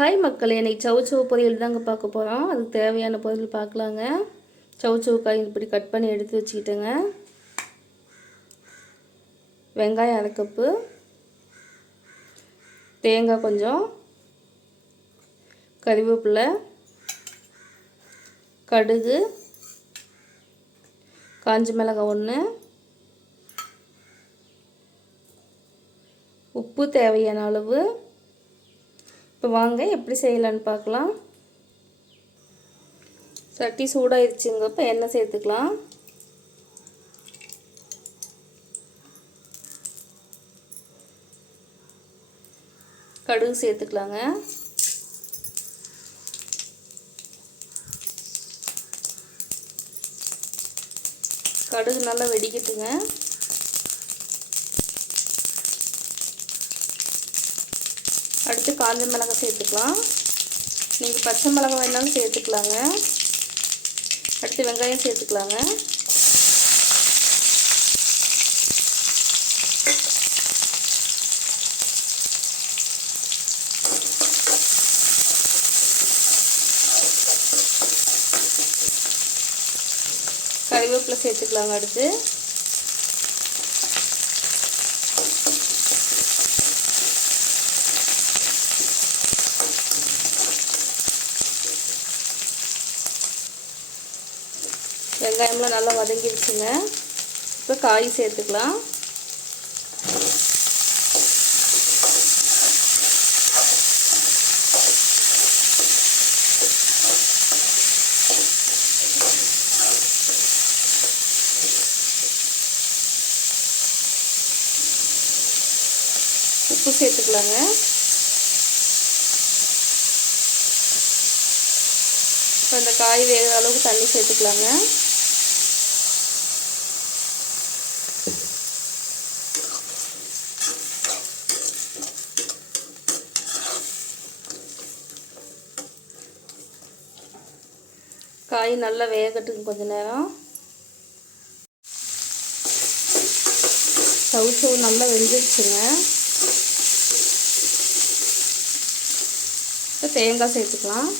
Hi மக்கள். இன்னைக்கு சவு சவு பொரியல் தாங்க பார்க்க போகிறோம் அதுக்கு தேவையான பொருள் பார்க்கலாங்க. சவு காய் இப்படி கட் பண்ணி எடுத்து வச்சுக்கிட்டேங்க. வெங்காயம் அரை கப்பு. தேங்காய் கொஞ்சம். கறிவேப்பிலை. கடுகு. காஞ்ச மிளகாய் ஒன்று உப்பு தேவையான அளவு. இப்போ வாங்க எப்படி செய்யலான்னு பார்க்கலாம். சட்டி சூடாயிருச்சுங்க இப்போ எண்ணெய் சேர்த்துக்கலாம். கடுகு சேர்த்துக்கலாங்க. கடுகு நல்லா வெடிக்கட்டுங்க. அடுத்து காஞ்ச மிளகாய் சேர்த்துக்கலாம். நீங்கள் பச்சை மிளகாய் வேணாலும் சேர்த்துக்கலாங்க. அடுத்து வெங்காயம் சேர்த்துக்கலாங்க. கறிவேப்பிலை சேர்த்துக்கலாங்க அடுத்து. வெங்காயம்லாம் நல்லா வதங்கிடுச்சுங்க இப்போ காய் சேர்த்துக்கலாம். உப்பு சேர்த்துக்கலாங்க. இப்போ இந்த காய் வேகிற அளவுக்கு தண்ணி சேர்த்துக்கலாங்க. காய் நல்லா வேகட்டுங்க கொஞ்ச நேரம். சவு சவு நல்லா வெந்துருச்சுங்க. இப்போ தேங்காய் சேர்த்துக்கலாம்.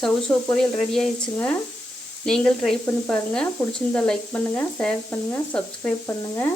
சவு சவு பொரியல் ரெடி ஆயிடுச்சுங்க. நீங்கள் ட்ரை பண்ணி பாருங்கள் பிடிச்சிருந்தா லைக் பண்ணுங்கள் ஷேர் பண்ணுங்கள் சப்ஸ்கிரைப் பண்ணுங்கள்